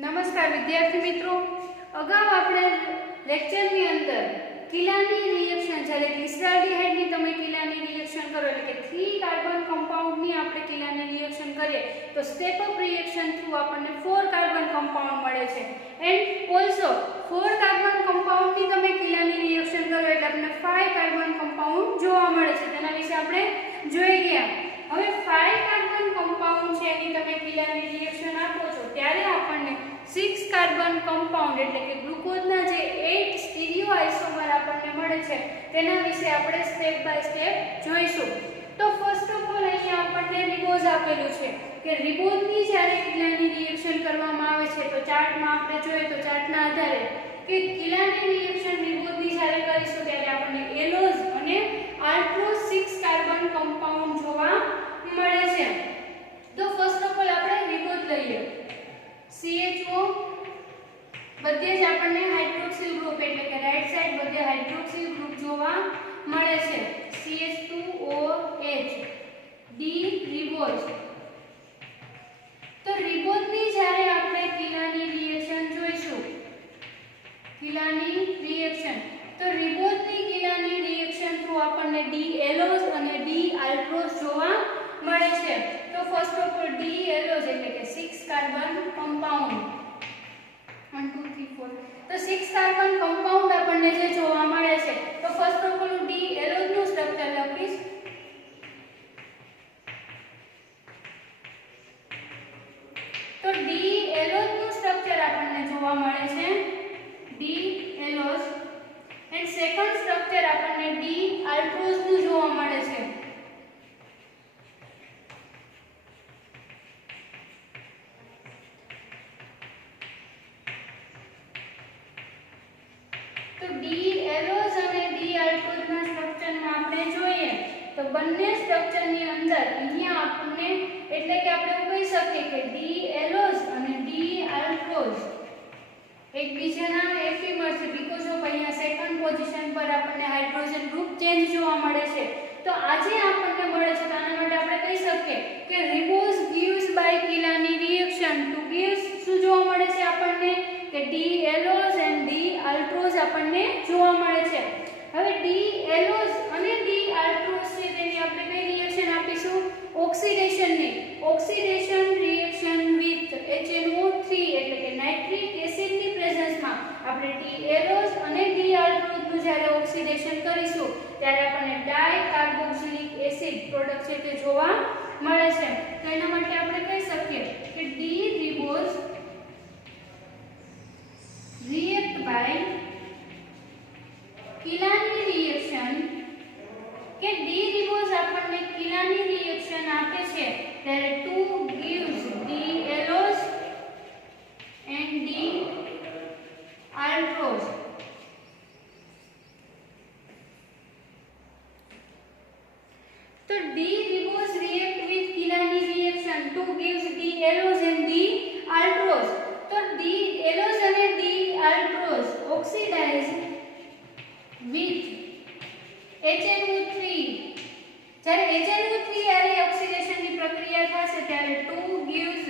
નમસ્કાર વિદ્યાર્થી મિત્રો, અગાઉ આપણે લેક્ચરની અંદર કિલાની રિએક્શન, જ્યારે ગ્લિસરાલ્ડિહાઇડની તમે કિલાની રિએક્શન કરો એટલે કે 3 કાર્બન કમ્પાઉન્ડની આપણે કિલાની રિએક્શન કરીએ તો સ્ટેપ અપ રિએક્શન થ્રુ આપણને 4 કાર્બન કમ્પાઉન્ડ મળે છે. એન્ડ ઓલસો 4 કાર્બન કમ્પાઉન્ડની તમે કિલાની રિએક્શન કરો એટલે આપણને 5 કાર્બન કમ્પાઉન્ડ જોવા મળે છે. તેના વિશે આપણે જોઈ ગયા. હવે 5 કાર્બન કમ્પાઉન્ડ છે એની તમે કિલાની રિએક્શન આપો છો ત્યારે આપણને 6 કાર્બન કમ્પાઉન્ડ એટલે કે ગ્લુકોઝના જે 8 સ્ટીરિયો આઇસોમર આપણને મળે છે તેના વિશે આપણે સ્ટેપ બાય સ્ટેપ જોઈશું. તો ફર્સ્ટ ઓફ ઓલ અહીંયા આપણને રિબોઝ આપેલું છે કે રિબોઝની જ્યારે કિલાની રિએક્શન કરવામાં આવે છે તો ચાર્ટમાં આપણે જોઈએ તો ચાર્ટના આધારે કે કિલાની રિએક્શન રિબોઝની જ્યારે કરીશું ત્યારે આપણને એલોઝ અને આલ્ટ્રોઝ 6 કાર્બન કમ્પાઉન્ડ જોવા મળે છે. તો ફર્સ્ટ ઓફ ઓલ આપણે રિબોઝ લઈએ. CHO બધે જ આપણને હાઇડ્રોક્સિલ ગ્રુપ એટલે કે રાઈટ સાઈડ બધે હાઇડ્રોક્સિલ ગ્રુપ જોવા મળે છે. CH2OH D ribose. તો રિબોઝની જ્યારે આપણે કિલાની રિએક્શન જોઈશું, કિલાની રિએક્શન, તો રિબોઝની કિલાની રિએક્શન થ્રુ આપણને D એલોઝ અને D આલ્ટ્રોઝ જોવા મળે છે. તો ફર્સ્ટ ઓફ ઓલ D એલોઝ એટલે કે 6 કાર્બન કમ્પાઉન્ડ 1 2 3 4 તો 6 કાર્બન કમ્પાઉન્ડ આપણને જે જોવા મળે છે તો ફર્સ્ટ ઓફ ઓલ D એલોઝ નું સ્ટ્રક્ચર લખીશ. તો D એલોઝ નું સ્ટ્રક્ચર આપણને જોવા મળે છે D એલોઝ. એન્ડ સેકન્ડ સ્ટ્રક્ચર આપણને D આલ્ટ્રોઝ નું જોવા મળે છે. તો D એલોઝ અને D આલ્ટ્રોઝ ના સ્ટ્રક્ચરમાં આપણે જોઈએ તો બંને સ્ટ્રક્ચરની અંદર અહીંયા આપણને એટલે કે આપણે એવું કહી શકીએ કે D એલોઝ અને D આલ્ટ્રોઝ એકબીજાના એફીમર છે બીકોઝ ઓફ અહીંયા સેકન્ડ પોઝિશન પર આપણને હાઇડ્રોજન ગ્રુપ ચેન્જ જોવા મળે છે. તો આજે આપણને મળે છે તો આના માટે આપણે કહી શકીએ કે ribose gives by Kiliani reaction to gives શું જોવા મળે છે આપણને કે D એલોઝ and D આલ્ટ્રોઝ આપણને જોવા મળે છે. હવે D એલોઝ અને D આલ્ટ્રોઝ છે તેની આપણે કઈ રિએક્શન આપીશું? ઓક્સિડેશનની. ઓક્સિડેશન રિએક્શન વિથ HNO3 એટલે કે નાઇટ્રિક એસિડની પ્રેઝન્સમાં આપણે D એલોઝ અને D આલ્ટ્રોઝનું જ્યારે ઓક્સિડેશન કરીશું ત્યારે આપણને ડાયકાર્બોક્સિલિક એસિડ પ્રોડક્ટ છે તે જોવા મળે છે. તો એના માટે આપણે કહી શકીએ કે D ribose react by Kiliani reaction કે D રિબોઝ આપણને કિલાની રિએક્શન આપે છે ત્યારે 2 gives D allose and D altrose. તો D ribose react with Kiliani reaction 2 gives D allose and D altrose. તો D એલોઝ અને D આલ્ટ્રોઝ ઓક્સિડાઇઝ with HNO3. જ્યારે HNO3 આરી ઓક્સિડેશનની પ્રક્રિયા થશે ત્યારે 2 gives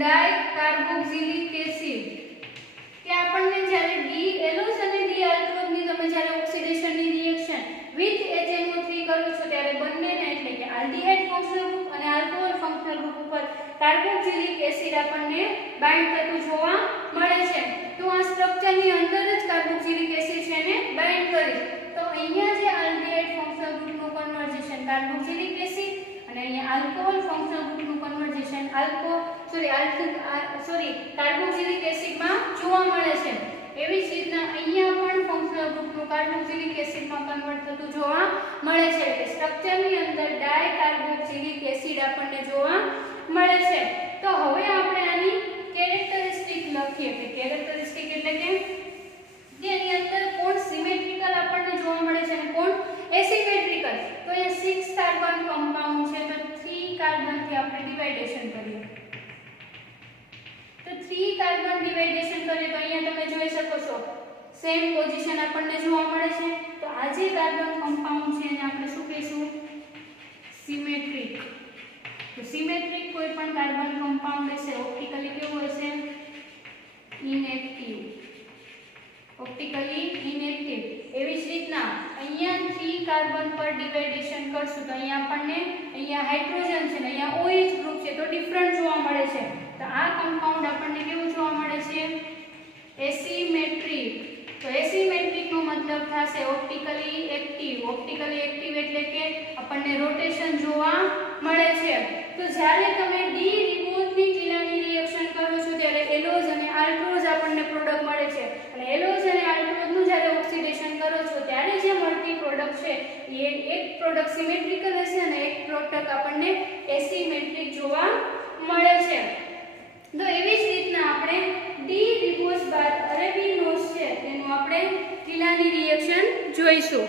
ડાયકાર્બોક્સિલિક એસિડ. કે આપણને જ્યારે D એલોઝ અને D આલ્ટ્રોઝની તમે જ્યારે ઓક્સિડેશનની રિએક્શન with HNO3 કરો છો ત્યારે બંનેને એટલે કે આલ્ડીહાઇડ ફંક્શનલ ગ્રુપ અને આલ્કોહોલ ફંક્શનલ ગ્રુપ ઉપર કાર્બોક્સિલિક એસિડ આપણને બાઇન્ડ થતું જોવા મળે છે. તો આ સ્ટ્રક્ચરની અંદર જ કાર્બોક્સિલિક એસિડ છે એને બાઇન્ડ કરીશ. તો અહીંયા જે આલ્ડીહાઇડ ફંક્શનલ ગ્રુપનું કન્વર્ઝેશન કાર્બોક્સિલિક એસિડ અને અહીંયા આલ્કોહોલ ફંક્શનલ ગ્રુપનું કન્વર્ઝેશન કાર્બોક્સિલિક એસિડમાં જોવા મળે છે. એવી જ રીતના અહીંયા પણ ફંક્શનલ ગ્રુપનું કાર્બોક્સિલિક એસિડમાં કન્વર્ટ થતું જોવા મળે છે. એટલે સ્ટ્રક્ચરની અંદર ડાયકાર્બોક્સિલિક એસિડ આપણને જોવા મળે છે. તો હવે આપણે આની કેરેક્ટરિસ્ટિક લખીએ કે કેરેક્ટરિસ્ટિક એટલે કે એની અંદર કોણ સિમેટ્રિકલ આપણને જોવા મળે છે અને કોણ એસિમેટ્રિકલ. તો અહીંયા 6 કાર્બન કમ્પાઉન્ડ છે તો 3 કાર્બનથી આપણે ડિવાઇડેશન કરીએ. તો 3 કાર્બન ડિવાઇડેશન કરીએ તો અહીંયા તમે જોઈ શકો છો સેમ પોઝિશન આપણને જોવા મળે છે. તો આ જે કાર્બન કમ્પાઉન્ડ છે એને આપણે શું કહીશું? સિમેટ્રિક. તો સિમેટ્રિક કોઈ પણ કાર્બન કમ્પાઉન્ડ હશે ઓપ્ટિકલી કેવું હશે? કરશું તો અહીંયા આપણને અહીંયા હાઇડ્રોજન છે ને અહીંયા OH ગ્રુપ છે તો ડિફરન્ટ જોવા મળે છે. તો આ કમ્પાઉન્ડ આપણને કેવું જોવા મળે છે? એસિમેટ્રિક. તો એસિમેટ્રિક નો મતલબ થશે ઓપ્ટિકલી એક્ટિવ. ઓપ્ટિકલી એક્ટિવ એટલે કે આપણને રોટેશન જોવા મળે છે. તો જ્યારે તમે ડી રિબોઝની કિલાની રિએક્શન કરો છો ત્યારે એલોઝ અને આલ્ટ્રોઝ આપણને પ્રોડક્ટ મળે છે અને એલોઝ અને આલ્ટ્રોઝનું જ્યારે ઓક્સિડેશન કરો છો ત્યારે જે મળતી પ્રોડક્ટ છે એ એક પ્રોડક્ટ સિમેટ્રિકલ હશે અને એક પ્રોડક્ટ આપણને એસિમેટ્રિક જોવા મળે છે. તો એવી જ રીતના આપણે ડી રિબોઝ બાદ અરેબિનોઝ છે તેનું આપણે કિલાની રિએક્શન જોઈશું.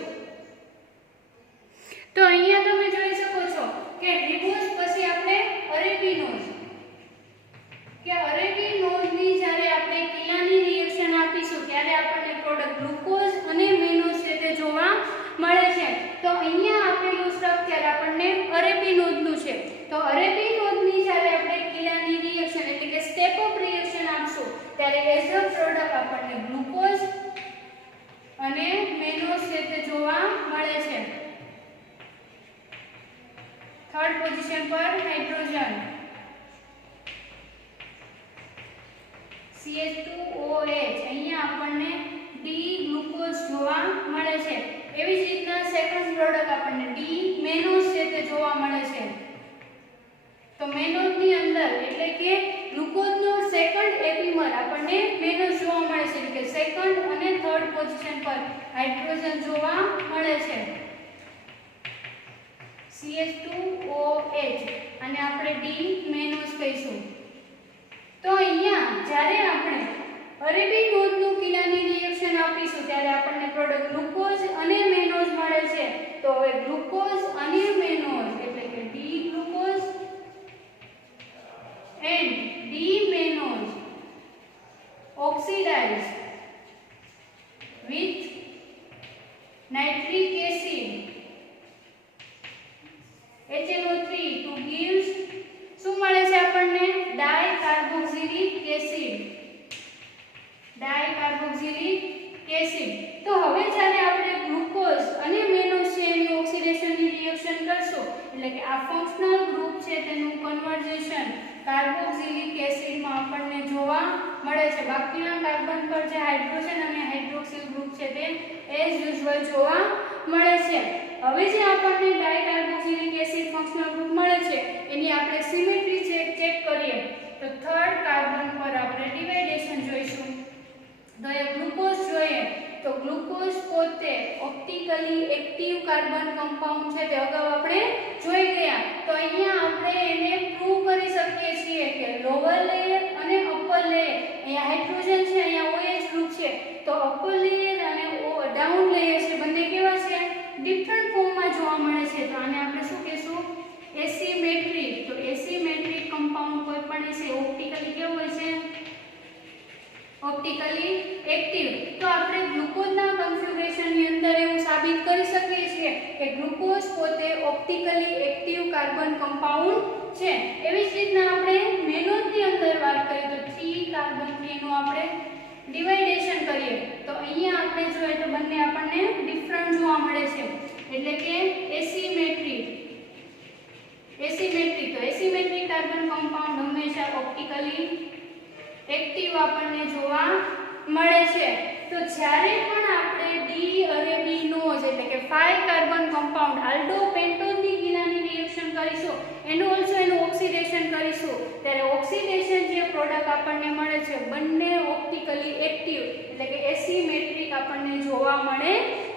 તો અહીંયા તમે જોઈ શકો છો કે રિબોઝ પછી આપણે અરેબિનોઝ કે અરેબિનોઝની જ્યારે આપણે કિલાની રિએક્શન આપીશું ત્યારે આપણને પ્રોડક્ટ ગ્લુકોઝ અને મેનોઝ છે તે જોવા મળે છે. તો અહીંયા આપેલું સ્ટ્રક્ચર આપણને અરેબિનોઝનું છે. તો અરેબિનોઝની જ્યારે આપણે કિલાની રિએક્શન એટલે કે સ્ટેપ અપ રિએક્શન આપશું ત્યારે એઝ અ પ્રોડક્ટ આપણને ગ્લુકોઝ અને મેનોઝ છે તે જોવા મળે છે. થર્ડ પોઝિશન પર હાઇડ્રોજન CH2OH અહીંયા આપણને ડી ગ્લુકોઝ જોવા મળે છે. એવી જ રીતના સેકન્ડ પ્રોડક્ટ આપણને ડી મેનોઝ છે તે જોવા મળે છે. તો મેનોઝની અંદર એટલે કે ગ્લુકોઝનો સેકન્ડ એપિમર આપણને મેનોઝ જોવા મળે છે એટલે કે સેકન્ડ અને થર્ડ પોઝિશન પર હાઇડ્રોજન જોવા મળે છે. CH2OH અને આપણે ડી મેનોઝ કહીશું. તો અહીંયા જ્યારે આપણે અરેબિનોઝનું કિલાની રિએક્શન આપીશું ત્યારે આપણને પ્રોડક્ટ ગ્લુકોઝ અને મેનોઝ મળે છે. તો હવે ગ્લુકોઝ અને મેનોઝ એટલે કે D glucose and D mannose oxidize with nitric acid HNO3 to gives શું મળે છે આપણને? Dicarboxylic acid. Dicarboxylic acid. તો હવે જ્યારે આપણે ગ્લુકોઝ અને મેનોઝ છે એની ઓક્સિડેશનની રિએક્શન કરશું એટલે કે આ ફંક્શનલ ગ્રુપ છે તેનું કન્વર્ઝેશન કાર્બોક્સિલિક એસિડમાં આપણને જોવા મળે છે. બાકીના કાર્બન પર જે હાઇડ્રોજન અને હાઇડ્રોક્સિલ ગ્રુપ છે તે એઝ યુઝ્યુઅલ જોવા મળે છે. હવે જે આપણને ડાયકાર્બોક્સિલિક એસિડ ફંક્શનલ ગ્રુપ મળે છે એની આપણે સિમેટ્રી ચેક કરીએ તો થર્ડ કાર્બન પર આપણે ડિવાઇડેશન જોઈશું. તો એ ગ્લુકોઝ જોઈએ તો ગ્લુકોઝ પોતે ઓપ્ટિકલી એક્ટિવ કાર્બન કમ્પાઉન્ડ છે તે અગાઉ આપણે જોઈ ગયા. તો અહીંયા આપણે એને પ્રૂવ કરી શકીએ છીએ કે લોઅર લેયર અને અપર લેયર અહીંયા હાઇડ્રોજન છે અહીંયા OH ગ્રુપ છે તો અપર લેયર અને ડાઉન લેયર છે બંને કેવા છે? ડિફરન્ટ ફોર્મમાં જોવા મળે છે. તો આને આપણે શું કહેશું? એસિમેટ્રિક. તો એસિમેટ્રિક કમ્પાઉન્ડ કોઈ પણ છે ઓપ્ટિકલી કેવું હોય છે? Optically active. તો આપણે ગ્લુકોઝના કન્ફિગ્યુરેશનની અંદર એવું સાબિત કરી શકીએ છીએ કે ગ્લુકોઝ પોતે ઓપ્ટિકલી એક્ટિવ કાર્બન કમ્પાઉન્ડ છે. એવી જ રીતના આપણે મેનોઝની અંદર વાત કરીએ તો 3 કાર્બન 3 નું આપણે ડિવાઇડેશન કરીએ તો અહીંયા આપણે જોઈએ તો બંને આપણને ડિફરન્ટ જોવા મળે છે એટલે કે એસિમેટ્રિક. તો એસિમેટ્રિક કાર્બન કમ્પાઉન્ડ હંમેશા ઓપ્ટિકલી એક્ટિવ આપણને જોવા મળે છે. તો જ્યારે પણ આપણે ડી અરેબિનોઝ એટલે કે 5 કાર્બન કમ્પાઉન્ડ આલ્ડો પેન્ટોઝની કિલાની રિએક્શન કરીશું એનું ઓક્સિડેશન કરીશું ત્યારે ઓક્સિડેશન જે પ્રોડક્ટ આપણને મળે છે બંને ઓપ્ટિકલી એક્ટિવ એટલે કે એસિમેટ્રિક આપણને જોવા મળે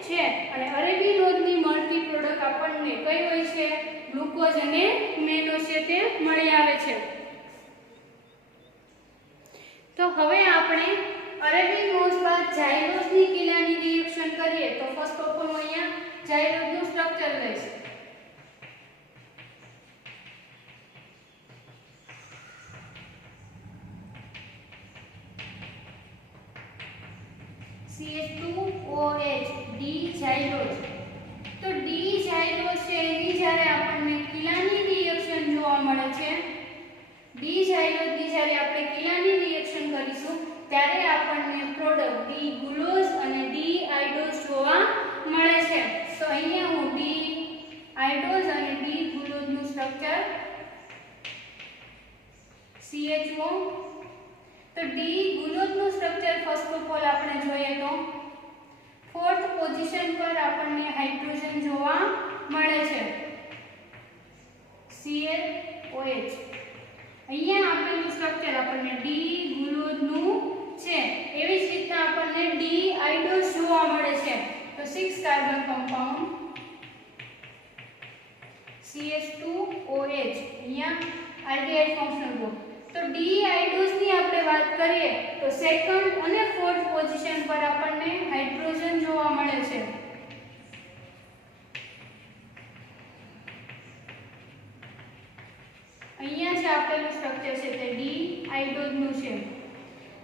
છે. અને અરેબિનોઝની મળતી પ્રોડક્ટ આપણને કઈ હોય છે? ગ્લુકોઝ અને મેનોઝ છે તે મળી આવે છે. તો હવે આપણે અરેબિનોઝ બાદ ઝાયલોઝની કિલાની રિએક્શન કરીએ તો ફર્સ્ટ ઓફ ઓલ અહીંયા ઝાયલોઝનું સ્ટ્રક્ચર લઈશું. CH2OH D ઝાયલોઝ. તો ડી ઝાયલોઝ છે એની જ્યારે આપણને કિલાની રિએક્શન જોવા મળે છે ડી ઝાયલોઝની જ્યારે આપણે કિલાની રિએક્શન કરીશું ત્યારે આપણને પ્રોડક્ટ ડી ગ્લુકોઝ અને ડી આઇડોઝ જોવા મળે છે. તો અહીંયા હું ડી આઇડોઝ અને ડી ગ્લુકોઝનું સ્ટ્રક્ચર CHO. તો ડી ગ્લુકોઝનું સ્ટ્રક્ચર ફર્સ્ટ ઓફ ઓલ આપણે જોઈએ તો ફોર્થ પોઝિશન પર આપણને હાઇડ્રોજન જોવા મળે છે ClOH. અહીંયા આપેલું સ્ટ્રક્ચર આપણને ડી ગ્લુકોઝનું છે. એવી જ રીતના આપણને ડી આઇડોઝ જોવા મળે છે. તો 6 કાર્બન કમ્પાઉન્ડ CH2OH અહીંયા આલ્ડિહાઇડ ફંક્શનલ ગ્રુપ. તો ડી આઇડોઝ ની આપણે વાત કરીએ તો સેકન્ડ અને ફોર્થ પોઝિશન પર આપણને હાઇડ્રોજન જોવા મળે છે. અહીંયા જે આપેલું સ્ટ્રક્ચર છે તે ડી આઇડોઝ નું છે.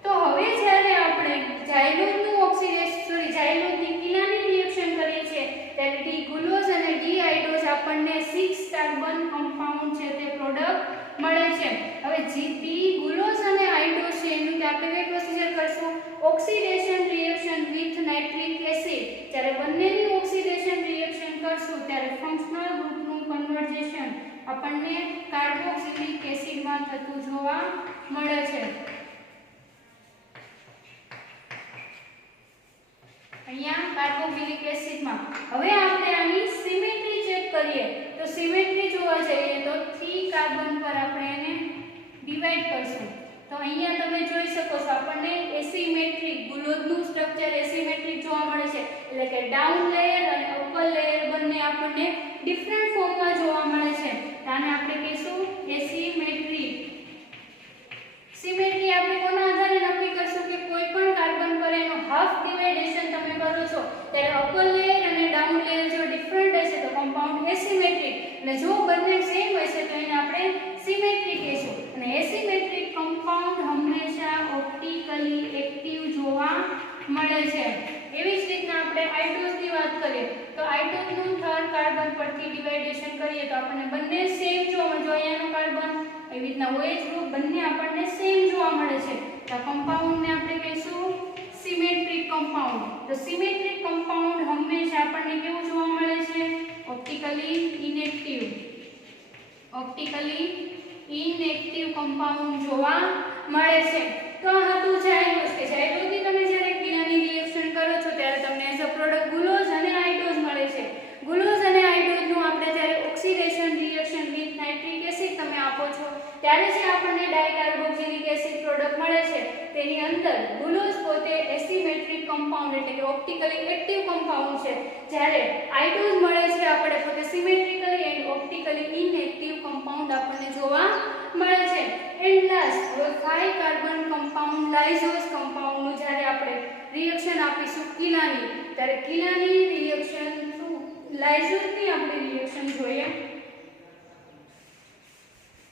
તો હવે જ્યારે આપણે ઝાયલોઝનું ઝાયલોઝની કિલાની રિએક્શન કરીએ છીએ ત્યારે ડી ગ્લુકોઝ અને ડી આઇડોઝ આપણને 6 કાર્બન કમ્પાઉન્ડ છે તે પ્રોડક્ટ મળે છે. હવે ડી ગ્લુકોઝ અને આઇડોઝ છે એનું આપણે કઈ પ્રોસિજર કરશું? Oxidation reaction with nitric acid. જ્યારે બંનેની ઓક્સિડેશન રિએક્શન કરશું ત્યારે ફંક્શનલ ગ્રુપનું કન્વર્ઝેશન આપણને કાર્બોક્સિલિક એસિડમાં થતું જોવા મળે છે. અહીંયા કાર્બોક્સિલિક એસિડમાં. હવે આપણે આની સિમેટ્રી ચેક કરીએ તો સિમેટ્રી જોવા જઈએ તો 3 કાર્બન પર આપણે એને ડિવાઈડ કરશું. તો અહીંયા તમે જોઈ શકો છો આપણને એસિમેટ્રિક ગ્લુકોઝનું સ્ટ્રક્ચર એસિમેટ્રિક જોવા મળે છે. એટલે કે ડાઉન લેયર અને અપર લેયર બંને આપણને ડિફરન્ટ ફોર્મમાં જોવા મળે છે. આને આપણે કહીશું એસિમેટ્રી. સિમેટ્રી આપણે કોના આધારે નક્કી કરશું કે કોઈ પણ કાર્બન પર એનો હાફ ડિવાઇડેશન તમે કરો છો ત્યારે અપર લેયર અને ડાઉન લેયર જો ડિફરન્ટ હશે તો કમ્પાઉન્ડ એસિમેટ્રિક, અને જો બંને સેમ હશે તો એને આપણે સિમેટ્રિક કહીશું. અને એસિમેટ્રિક કમ્પાઉન્ડ હંમેશા ઓપ્ટિકલી એક્ટિવ જોવા મળે છે. એવી જ રીતના આપણે આઇડોઝની વાત કરીએ તો આઇડોઝનું 3 કાર્બન પરથી ડિવાઇડેશન કરીએ તો આપણને બંને સેમ જોવા મળે. જો અહીંયાનો કાર્બન એવી રીતના OH ગ્રુપ બંને આપણને સેમ જોવા મળે છે. તો આ કમ્પાઉન્ડને આપણે કહીશું સિમેટ્રિક કમ્પાઉન્ડ. તો સિમેટ્રિક કમ્પાઉન્ડ હંમેશા આપણને કેવું જોવા મળે છે? Optically inactive. Optically inactive compound જોવા મળે છે. તો આ હતું ઝાયલોઝ. કે ઝાયલોઝની તમે જ્યારે કિલાની રિએક્શન કરો છો ત્યારે તમને એઝ અ પ્રોડક્ટ ગ્લુકોઝ અને આઇડોઝ મળે છે. ગ્લુકોઝ અને આઇડોઝનું આપણે જ્યારે oxidation reaction with nitric acid તમે આપો છો ત્યારે જે આપણને ડાયકાર્બોક્સિલિક એસિડ પ્રોડક્ટ મળે છે તેની અંદર ગ્લુકોઝ પોતે એસિમેટ્રિક કમ્પાઉન્ડ એટલે કે ઓપ્ટિકલી એક્ટિવ કમ્પાઉન્ડ છે, જ્યારે આઇડોઝ મળે છે આપણે પોતે સિમેટ્રિકલી એન્ડ ઓપ્ટિકલી ઇનએક્ટિવ કમ્પાઉન્ડ આપણને જોવા મળે છે. એન્ડ લાસ્ટ હવે 5 કાર્બન કમ્પાઉન્ડ લાઇઝોઝ કમ્પાઉન્ડનું જ્યારે આપણે રિએક્શન આપીશું કિલાની ત્યારે કિલાની રિએક્શન થ્રુ લાઇઝોઝની આપણે રિએક્શન જોઈએ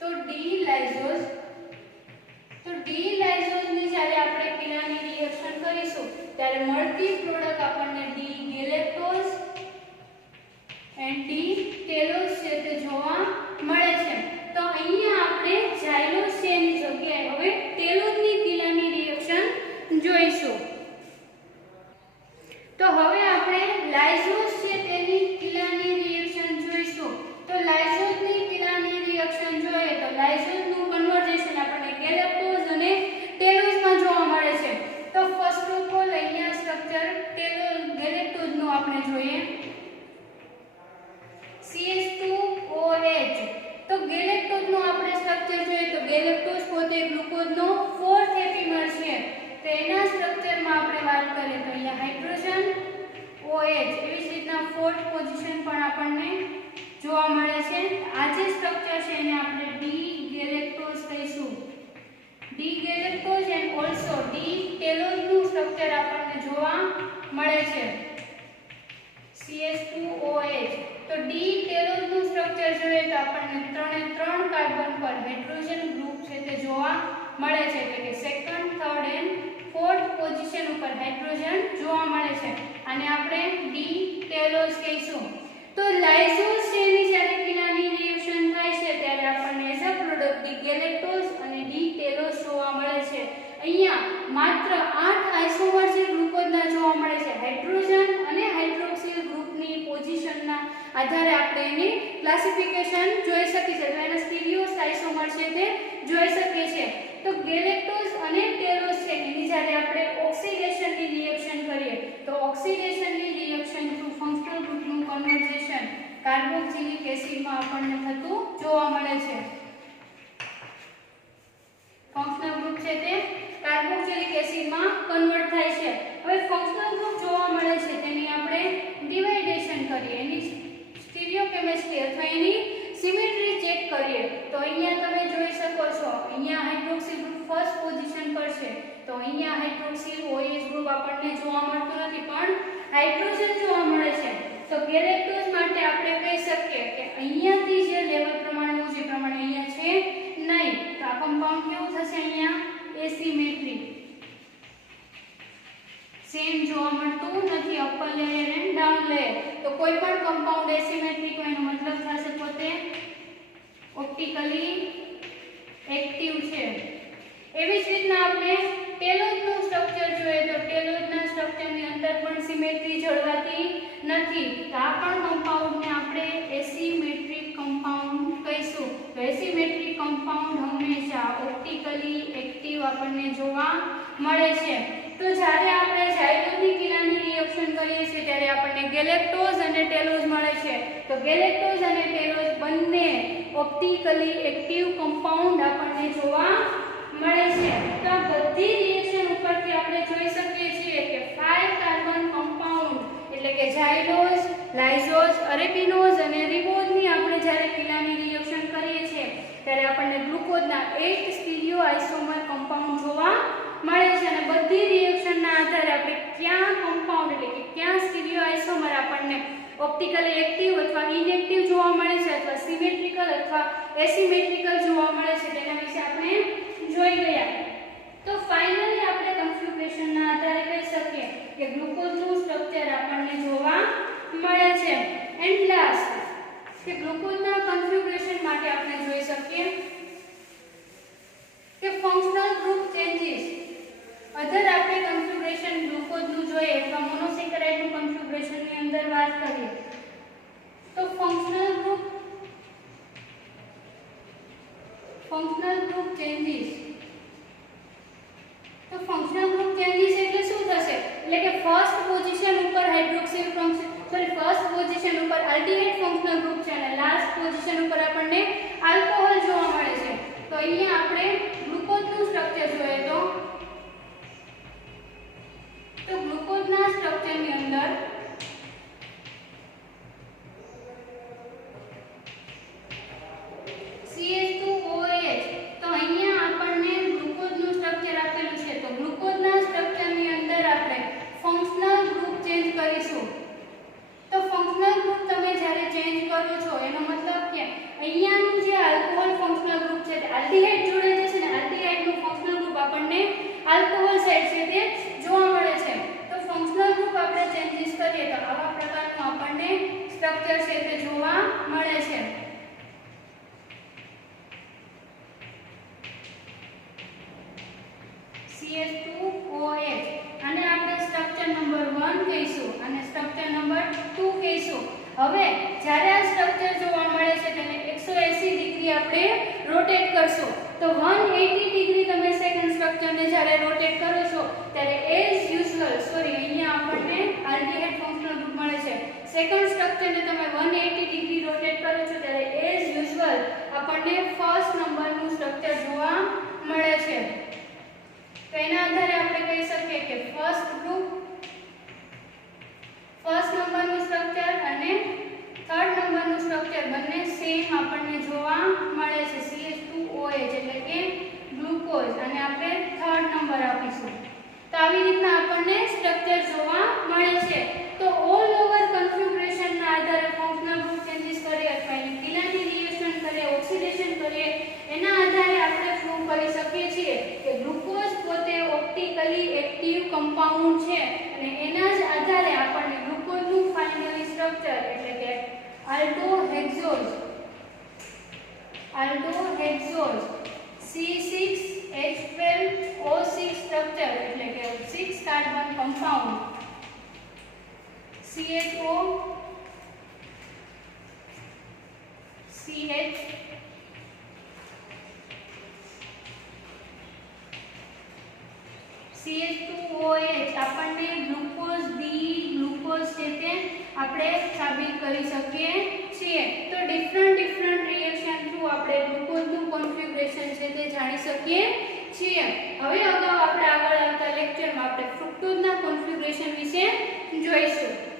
તો ડી લાઇઝોઝની જ્યારે આપણે કિલાની રિએક્શન કરીશું ત્યારે મળતી પ્રોડક્ટ આપણને ડી ગેલેક્ટોઝ એન્ડ ડી ટેલોઝ છે તે જોવા મળે છે. તો અહીંયા આપણે ઝાયલોઝ છે એની જગ્યાએ હવે ટેલોઝની કિલાની રિએક્શન જોઈશું. તો હવે આપણે લાઇઝોઝ છે તેની કિલાની રિએક્શન જોઈશું. તો લાઇઝોઝની કિલાની રિએક્શન જોઈએ તો લાઇઝોઝનું કન્વર્ઝેશન આપણને ગેલેક્ટોઝ અને ટેલોઝમાં જોવા મળે છે. તો ફર્સ્ટ ઓફ ઓલ અહીંયા સ્ટ્રક્ચર ગેલેક્ટોઝનું આપણે જોઈએ CH2OH. તો ગેલેક્ટોઝનું આપણે સ્ટ્રક્ચર જોઈએ તો ગેલેક્ટોઝ પોતે ગ્લુકોઝનો 4th એપિમર છે. તો એના સ્ટ્રક્ચરમાં આપણે વાત કરીએ તો અહીંયા હાઇડ્રોજન OH એવી જ રીતના 4th પોઝિશન પણ આપણને જોવા મળે છે. આ જે સ્ટ્રક્ચર છે એને આપણે ડી ગેલેક્ટોઝ કહીશું. D galactose and also D ટેલોઝનું સ્ટ્રક્ચર આપણને જોવા મળે છે CH2OH. તો ડી ટેલોઝનું સ્ટ્રક્ચર જોઈએ તો આપણને 3 કાર્બન પર હાઇડ્રોજન ગ્રુપ છે તે જોવા મળે છે. એટલે કે second, third and fourth position ઉપર હાઇડ્રોજન જોવા મળે છે. આને આપણે ડી ટેલોઝ કહીશું. તો લાઇઝોઝ છે એની જ્યારે કિલાની રિએક્શન થાય છે ત્યારે આપણને as a product D galactose અને ડી ટેલોઝ જોવા મળે છે. અહીંયા માત્ર 8 આઇસોમર જે ગ્લુકોઝના જોવા મળે છે. હાઇડ્રોજન અને હાઇડ્રોક્સિલ ગ્રુપની પોઝિશનના આ આધારે આપણે એની ક્લાસિફિકેશન જોઈ શકીએ છીએ, એના સ્ટીરિયોસ આઇસોમર છે તે જોઈ શકીએ છીએ. તો ગેલેક્ટોઝ અને ટેલોઝ છે એની જ્યારે આપણે ઓક્સિડેશનની રિએક્શન કરીએ તો ઓક્સિડેશનની રિએક્શન થ્રુ ફંક્શનલ ગ્રુપનું કન્વર્ઝેશન કાર્બોક્સિલિક એસિડમાં આપણને થતું જોવા મળે છે. ફંક્શનલ ગ્રુપ છે તે કાર્બોક્સિલિક એસિડમાં કન્વર્ટ થાય છે. હવે ફંક્શનલ ગ્રુપ જોવા મળે છે તેની આપણે ડિવાઇડેશન કરીએ, એની સ્ટીરિયોકેમિસ્ટ્રી અથવા એની સિમેટ્રી ચેક કરીએ તો અહીંયા તમે જોઈ શકો છો, અહીંયા હાઇડ્રોક્સિલ ગ્રુપ ફર્સ્ટ પોઝિશન પર છે તો અહીંયા હાઇડ્રોક્સિલ OH ગ્રુપ આપણને જોવા મળતું નથી પણ હાઇડ્રોજન જોવા મળે છે. તો ગેલેક્ટોઝ માટે આપણે કહી શકીએ કે અહીંયાથી જે લેવલ પ્રમાણે હોય છે પ્રમાણે અહીંયા છે નહીં, તો આ કમ્પાઉન્ડ કેવું થશે, અહીંયા એસિમેટ્રિક સેમ જોવા મળતું નથી, upper layer and down layer. તો કોઈ પણ કમ્પાઉન્ડ એસિમેટ્રિક હોય એનો મતલબ થશે પોતે ઓપ્ટિકલી એક્ટિવ છે. એવી જ રીતના આપણે ટેલોઝનું સ્ટ્રક્ચર જોઈએ તો ટેલોઝના સ્ટ્રક્ચરની અંદર પણ સિમેટ્રી જળવાતી નથી, તો આ પણ કમ્પાઉન્ડને આપણે એસિમેટ્રિક કમ્પાઉન્ડ કહીશું. તો એસિમેટ્રિક કમ્પાઉન્ડ હંમેશા ઓપ્ટિકલી એક્ટિવ આપણને જોવા મળે છે. તો જ્યારે આપણે ઝાયલોની કિલાની રિએક્શન કરીએ છીએ ત્યારે આપણને ગેલેક્ટોઝ અને ટેલોઝ મળે છે. તો ગેલેક્ટોઝ અને ટેલોઝ બંને ઓપ્ટિકલી એક્ટિવ કમ્પાઉન્ડ આપણને જોવા મળે છે. તો આ બધી રિએક્શન ઉપરથી આપણે જોઈ શકીએ છીએ કે 5 કાર્બન કમ્પાઉન્ડ એટલે કે ઝાયલોઝ, લાઇઝોઝ, અરેબિનોઝ અને રિબોઝની આપણે જ્યારે કિલાની રિએક્શન કરીએ છીએ ત્યારે આપણને ગ્લુકોઝના 8 સ્ટીરિયો આઇસોમર કમ્પાઉન્ડ જોવા મળે છે. અને બધી રિએક્શનના આધારે આપણે ક્યાં કમ્પાઉન્ડ એટલે કે ક્યાં સ્ટીરિયો આઇસોમર આપણને ઓપ્ટિકલી એક્ટિવ અથવા ઇનએક્ટિવ જોવા મળે છે અથવા સિમેટ્રિકલ અથવા એસિમેટ્રિકલ જોવા મળે છે તેના વિશે આપણે જોઈ ગયા. તો ફાઇનલી આપણે કન્ફિગ્યુરેશનના આધારે કહી શકીએ કે ગ્લુકોઝનું સ્ટ્રક્ચર આપણને જોવા મળે છે. એન્ડ લાસ્ટ કે ગ્લુકોઝના કન્ફિગ્યુરેશન માટે આપણે જોઈ શકીએ કે ફંક્શનલ ગ્રુપ ચેન્જીસ અધર આપણે કન્ફિગ્યુરેશન ગ્લુકોઝનું જોઈએ અથવા મોનોસેકેરાઇડનું કન્ફિગ્યુરેશનની અંદર વાત કરીએ તો ફંક્શનલ ગ્રુપ ચેન્જીસ. તો ફંક્શનલ ગ્રુપ ચેન્જીસ એટલે શું થશે, એટલે કે ફર્સ્ટ પોઝિશન ઉપર હાઇડ્રોક્સિલ ફર્સ્ટ પોઝિશન ઉપર આલ્ડિહાઇડ ફંક્શનલ ગ્રુપ છે અને લાસ્ટ પોઝિશન ઉપર આપણને આલ્કોહોલ જોવા મળે છે. તો અહીંયા આપણે ગ્લુકોઝનું સ્ટ્રક્ચર જોઈએ તો ગ્લુકોઝના સ્ટ્રક્ચરની અંદર CH2OH તો અહીંયા આપણને ગ્લુકોઝનું સ્ટ્રક્ચર આપેલું છે. તો ગ્લુકોઝના સ્ટ્રક્ચરની અંદર આપણે ફંક્શનલ ગ્રુપ ચેન્જ કરીશું. તો ફંક્શનલ ગ્રુપ તમે જ્યારે ચેન્જ કરો છો એનો મતલબ કે અહીંયાનું જે આલ્કોહોલ ફંક્શનલ ગ્રુપ છે તે આલ્ડિહાઇડ જોડે જશે ને આલ્ડિહાઇડનું ફંક્શનલ ગ્રુપ આપણને આલ્કોહોલ સાઇડ છે તે જોવા મળે છે. તો ફંક્શનલ ગ્રુપ આપણે ચેન્જીસ કરીએ તો આવા પ્રકારનું આપણને સ્ટ્રક્ચર છે તે જોવા મળે છે. CH2OH અને આપણે સ્ટ્રક્ચર નંબર 1 કહીશું અને સ્ટ્રક્ચર નંબર 2 કહીશું. હવે જ્યારે આ સ્ટ્રક્ચર જોવા મળે છે તેને 180 ડિગ્રી આપણે રોટેટ કરશું. તો 180 ડિગ્રી તમે સેકન્ડ સ્ટ્રક્ચરને જ્યારે રોટેટ કરો છો ત્યારે એઝ યુઝ્યુઅલ અહીંયા આપણને આલ્ડિહાઇડ ફંક્શનલ ગ્રુપ મળે છે. સેકન્ડ સ્ટ્રક્ચરને તમે 180 ડિગ્રી રોટેટ કરો છો ત્યારે એઝ યુઝ્યુઅલ આપણને ફર્સ્ટ નંબરનું સ્ટ્રક્ચર જોવા મળે છે. તો એના આધારે આપણે કહી શકીએ કે ફર્સ્ટ નંબરનું સ્ટ્રક્ચર અને થર્ડ નંબરનું સ્ટ્રક્ચર બંને સેમ આપણને જોવા મળે છે. CH2OH એટલે કે ગ્લુકોઝ અને આપણે થર્ડ નંબર આપીશું. તો આવી રીતના આપણને સ્ટ્રક્ચર જોવા મળે છે. તો ઓલ ઓવર કન્ફિગ્યુરેશનના આધારે ફંક્શનલ ગ્રુપ ચેન્જીસ કરીએ અથવા એની કિલાની રિએક્શન કરીએ, ઓક્સિડેશન કરીએ એના આધારે આપણે પ્રૂવ કરી શકીએ છીએ કે ગ્લુકોઝ પોતે ઓપ્ટિકલી એક્ટિવ કમ્પાઉન્ડ છે અને એના જ આધારે આપણને ગ્લુકોઝનું ફાઇનલી સ્ટ્રક્ચર એટલે કે આલ્ડોહેક્સોઝ C6H12O6 સ્ટ્રક્ચર એટલે કે 6 કાર્બન કમ્પાઉન્ડ CHO CH2OH આપણને ગ્લુકોઝ ગ્લુકોઝ છે તે આપણે સાબિત કરી શકીએ છીએ. તો ડિફરન્ટ રિએક્શન થ્રુ આપણે ગ્લુકોઝનું કોન્ફિગરેશન છે તે જાણી શકીએ છીએ. હવે અગાઉ આપણે આગળ આવતા લેક્ચરમાં આપણે ફ્રુક્ટોઝના કોન્ફિગરેશન વિશે જોઈશું.